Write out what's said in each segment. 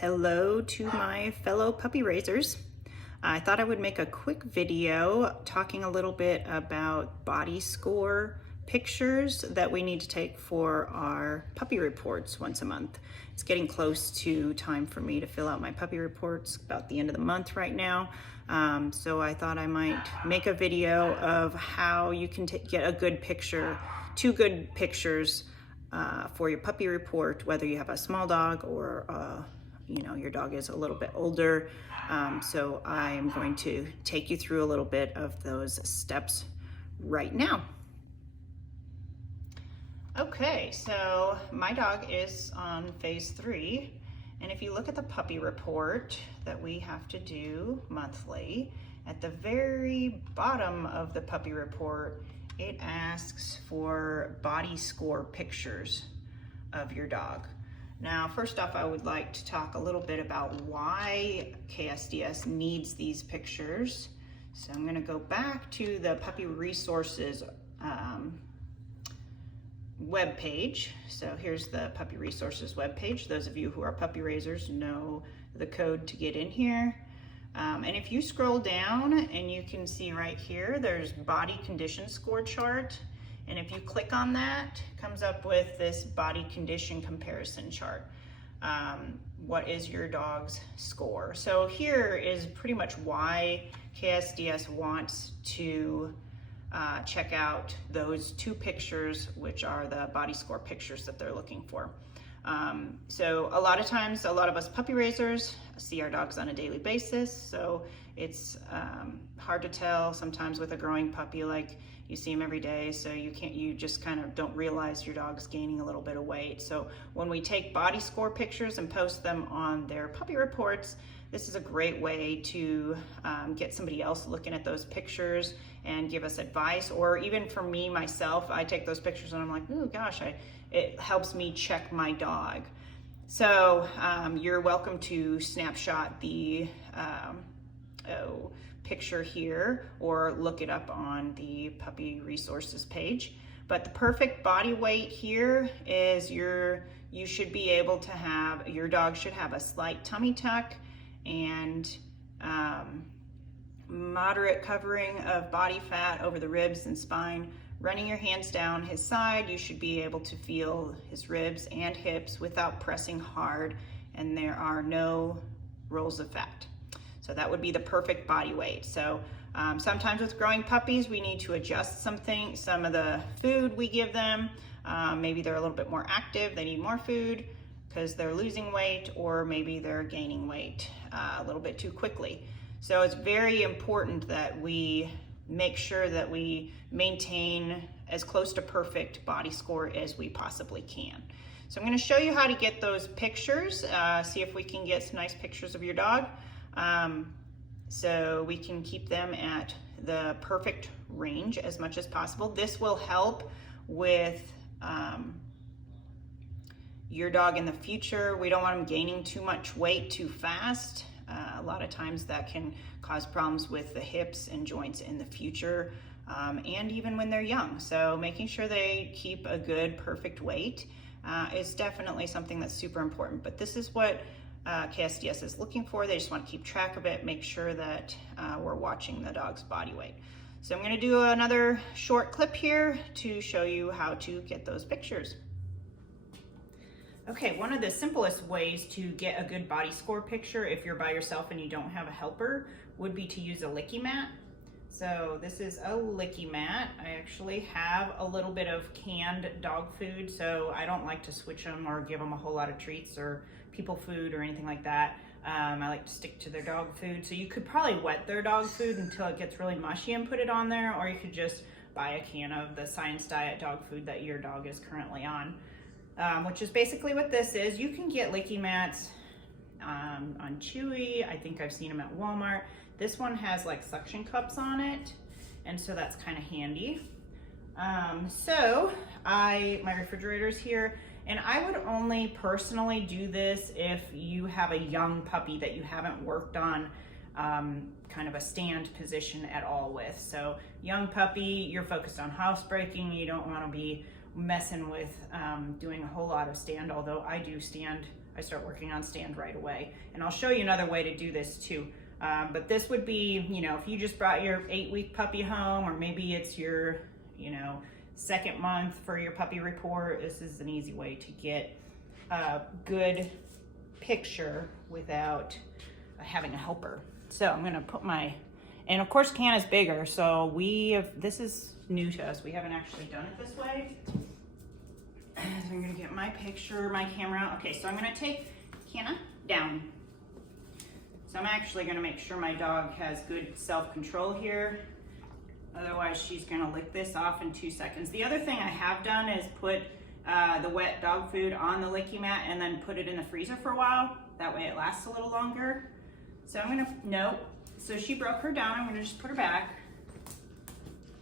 Hello to my fellow puppy raisers. I thought I would make a quick video talking a little bit about body score pictures that we need to take for our puppy reports once a month. It's getting close to time for me to fill out my puppy reports, about the end of the month right now. So I thought I might make a video of how you can get a good picture, two good pictures for your puppy report, whether you have a small dog or your dog is a little bit older. So I am going to take you through a little bit of those steps right now. Okay, so my dog is on phase 3. And if you look at the puppy report that we have to do monthly, at the very bottom of the puppy report, it asks for body score pictures of your dog. Now, first off, I would like to talk a little bit about why KSDS needs these pictures. So I'm gonna go back to the Puppy Resources web page. So here's the Puppy Resources web page. Those of you who are puppy raisers know the code to get in here. And if you scroll down, and you can see right here, there's body condition score chart. And if you click on that, it comes up with this body condition comparison chart. What is your dog's score? So here is pretty much why KSDS wants to check out those two pictures, which are the body score pictures that they're looking for. So a lot of times, a lot of us puppy raisers see our dogs on a daily basis. So it's hard to tell sometimes with a growing puppy, like you see him every day, so you just kind of don't realize your dog's gaining a little bit of weight. So when we take body score pictures and post them on their puppy reports, this is a great way to get somebody else looking at those pictures and give us advice. Or even for me, myself, I take those pictures and I'm like, oh gosh, it helps me check my dog. So you're welcome to snapshot the picture here or look it up on the Puppy Resources page. But the perfect body weight here is you should be able to have, your dog should have a slight tummy tuck and moderate covering of body fat over the ribs and spine. Running your hands down his side, you should be able to feel his ribs and hips without pressing hard, and there are no rolls of fat. So that would be the perfect body weight. So sometimes with growing puppies, we need to adjust some of the food we give them. Maybe they're a little bit more active, they need more food because they're losing weight, or maybe they're gaining weight a little bit too quickly. So it's very important that we make sure that we maintain as close to perfect body score as we possibly can. So I'm going to show you how to get those pictures, see if we can get some nice pictures of your dog. So we can keep them at the perfect range as much as possible. This will help with your dog in the future. We don't want them gaining too much weight too fast. A lot of times that can cause problems with the hips and joints in the future, and even when they're young. So making sure they keep a good, perfect weight is definitely something that's super important. But this is what KSDS is looking for. They just want to keep track of it, make sure that we're watching the dog's body weight. So I'm going to do another short clip here to show you how to get those pictures. Okay, one of the simplest ways to get a good body score picture if you're by yourself and you don't have a helper would be to use a licky mat. So this is a licky mat. I actually have a little bit of canned dog food, so I don't like to switch them or give them a whole lot of treats or people food or anything like that. I like to stick to their dog food. So you could probably wet their dog food until it gets really mushy and put it on there, or you could just buy a can of the Science Diet dog food that your dog is currently on. Which is basically what this is. You can get licky mats on Chewy. I think I've seen them at Walmart. This one has like suction cups on it, and so that's kind of handy. My refrigerator's here, and I would only personally do this if you have a young puppy that you haven't worked on kind of a stand position at all with. So young puppy, you're focused on housebreaking, you don't want to be messing with doing a whole lot of stand, although I do stand. I start working on stand right away. And I'll show you another way to do this too. But this would be, you know, if you just brought your 8-week puppy home, or maybe it's your, you know, 2nd month for your puppy report, this is an easy way to get a good picture without having a helper. So I'm gonna put my, and of course Can is bigger, so this is new to us. We haven't actually done it this way. So I'm gonna get my picture, my camera. Okay, so I'm gonna take Canna down. So I'm actually gonna make sure my dog has good self-control here. Otherwise she's gonna lick this off in 2 seconds. The other thing I have done is put the wet dog food on the licky mat and then put it in the freezer for a while. That way it lasts a little longer. So I'm gonna, no. So she broke her down, I'm gonna just put her back.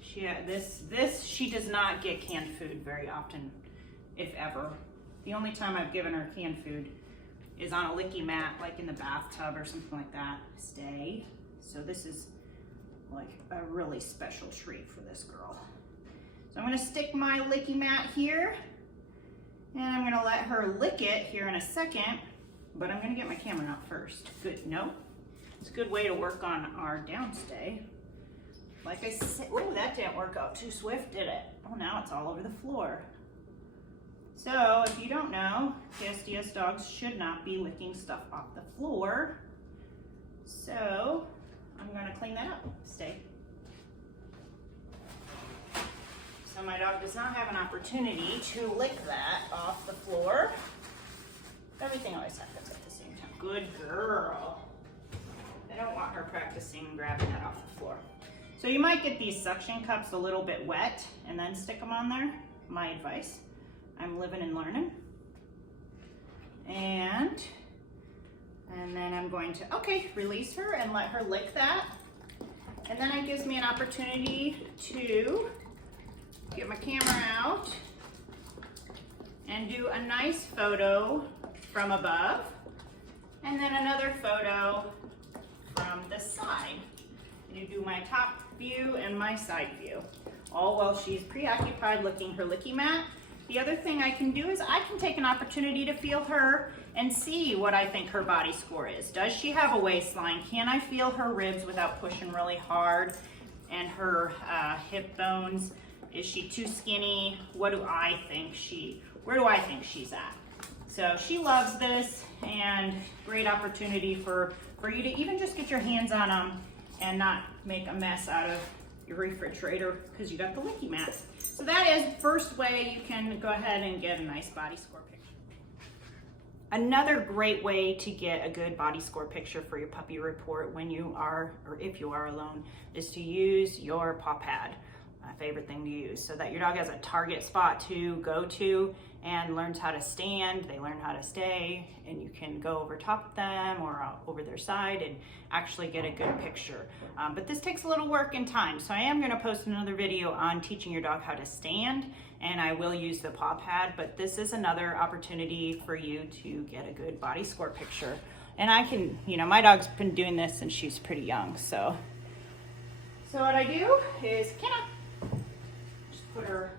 She does not get canned food very often, if ever. The only time I've given her canned food is on a licky mat, like in the bathtub or something like that. Stay. So this is like a really special treat for this girl. So I'm gonna stick my licky mat here, and I'm gonna let her lick it here in a second, but I'm gonna get my camera out first. Good, no? It's a good way to work on our downstay. Like I said, oh, that didn't work out too swift, did it? Oh, now it's all over the floor. So if you don't know, KSDS dogs should not be licking stuff off the floor. So I'm gonna clean that up. Stay. So my dog does not have an opportunity to lick that off the floor. Everything always happens at the same time. Good girl. I don't want her practicing grabbing that off the floor. So you might get these suction cups a little bit wet and then stick them on there. My advice. I'm living and learning. And then I'm going to, okay, release her and let her lick that. And then it gives me an opportunity to get my camera out and do a nice photo from above, and then another photo from the side. You do my top view and my side view, all while she's preoccupied licking her licky mat. The other thing I can do is I can take an opportunity to feel her and see what I think her body score is. Does she have a waistline? Can I feel her ribs without pushing really hard? And her hip bones? Is she too skinny? What do I think where do I think she's at? So she loves this, and great opportunity for you to even just get your hands on them and not make a mess out of your refrigerator because you got the licky mat. So that is the first way you can go ahead and get a nice body score picture. Another great way to get a good body score picture for your puppy report when you are, or if you are alone, is to use your paw pad. My favorite thing to use, so that your dog has a target spot to go to and learns how to stand, they learn how to stay, and you can go over top of them or over their side and actually get a good picture. But this takes a little work and time, so I am going to post another video on teaching your dog how to stand, and I will use the paw pad, but this is another opportunity for you to get a good body score picture. And I can, you know, my dog's been doing this since she's pretty young, so what I do is just put her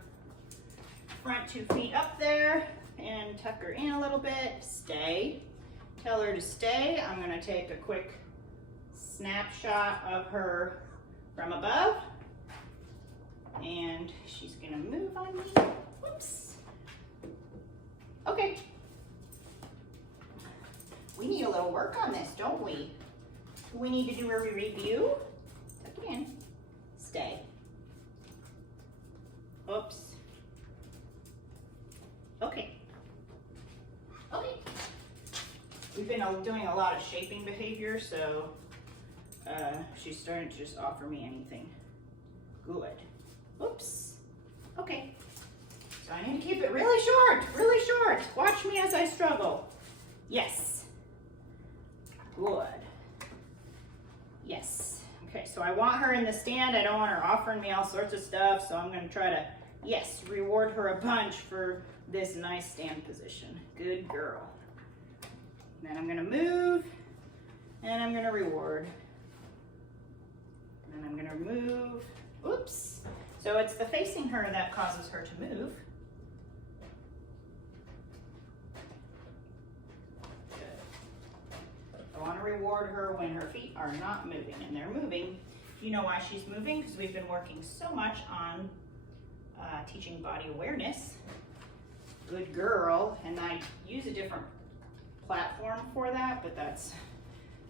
front 2 feet up there and tuck her in a little bit. Stay. Tell her to stay. I'm going to take a quick snapshot of her from above, and she's going to move on me. Whoops. Okay. We need a little work on this, don't we? We need to do a review. Tuck it in. Stay. Oops. Okay. Okay. We've been doing a lot of shaping behavior, so she's starting to just offer me anything. Good. Oops. Okay. So I need to keep it really short, really short. Watch me as I struggle. Yes. Good. Yes. Okay, so I want her in the stand. I don't want her offering me all sorts of stuff, so I'm going to try to, yes, reward her a bunch for this nice stand position. Good girl. Then I'm going to move, and I'm going to reward. And then I'm going to move. Oops. So it's the facing her that causes her to move. reward her when her feet are not moving, and they're moving. You know why she's moving? Because we've been working so much on teaching body awareness. Good girl. And I use a different platform for that, but that's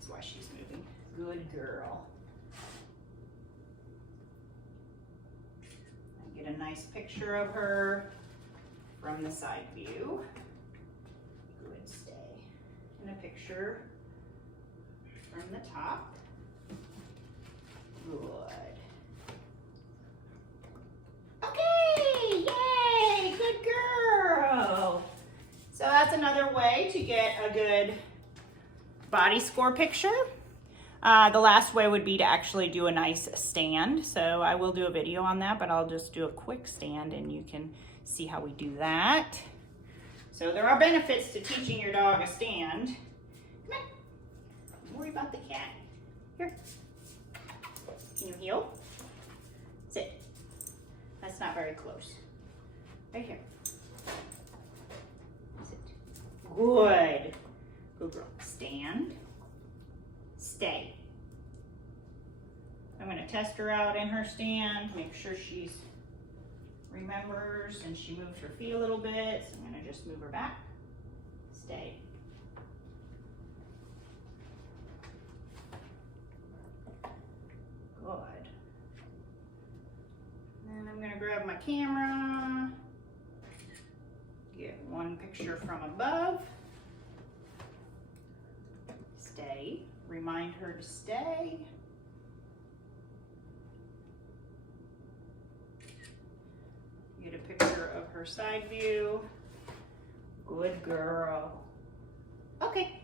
why she's moving. Good girl. I get a nice picture of her from the side view. Good stay. And a picture from the top. Good. Okay, yay, good girl. So that's another way to get a good body score picture. The last way would be to actually do a nice stand. So I will do a video on that, but I'll just do a quick stand and you can see how we do that. So there are benefits to teaching your dog a stand. Come on, don't worry about the cat. Here, can you heel? Sit. That's not very close. Right here. Sit. Good. Good girl. Stand. Stay. I'm going to test her out in her stand, make sure she's remembers and she moves her feet a little bit. So I'm going to just move her back. Stay. Good. And I'm going to grab my camera, get one picture from above. Stay. Remind her to stay. Get a picture of her side view. Good girl. Okay.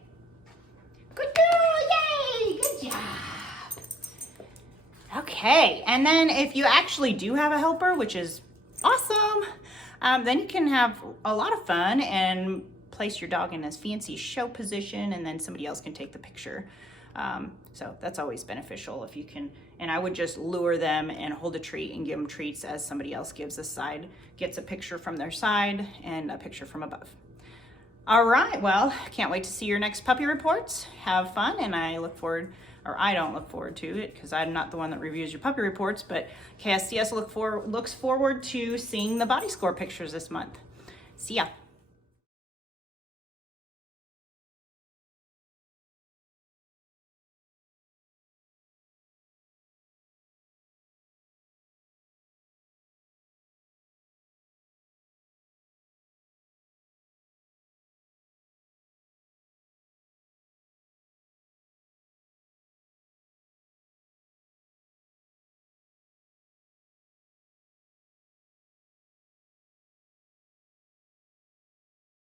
Good girl, yay, good job. Okay, and then if you actually do have a helper, which is awesome, then you can have a lot of fun and place your dog in this fancy show position, and then somebody else can take the picture. So that's always beneficial if you can, and I would just lure them and hold a treat and give them treats as somebody else gets a picture from their side and a picture from above. All right, well, can't wait to see your next puppy reports. Have fun, and I look forward, or I don't look forward to it because I'm not the one that reviews your puppy reports, but KSCS looks forward to seeing the body score pictures this month. See ya.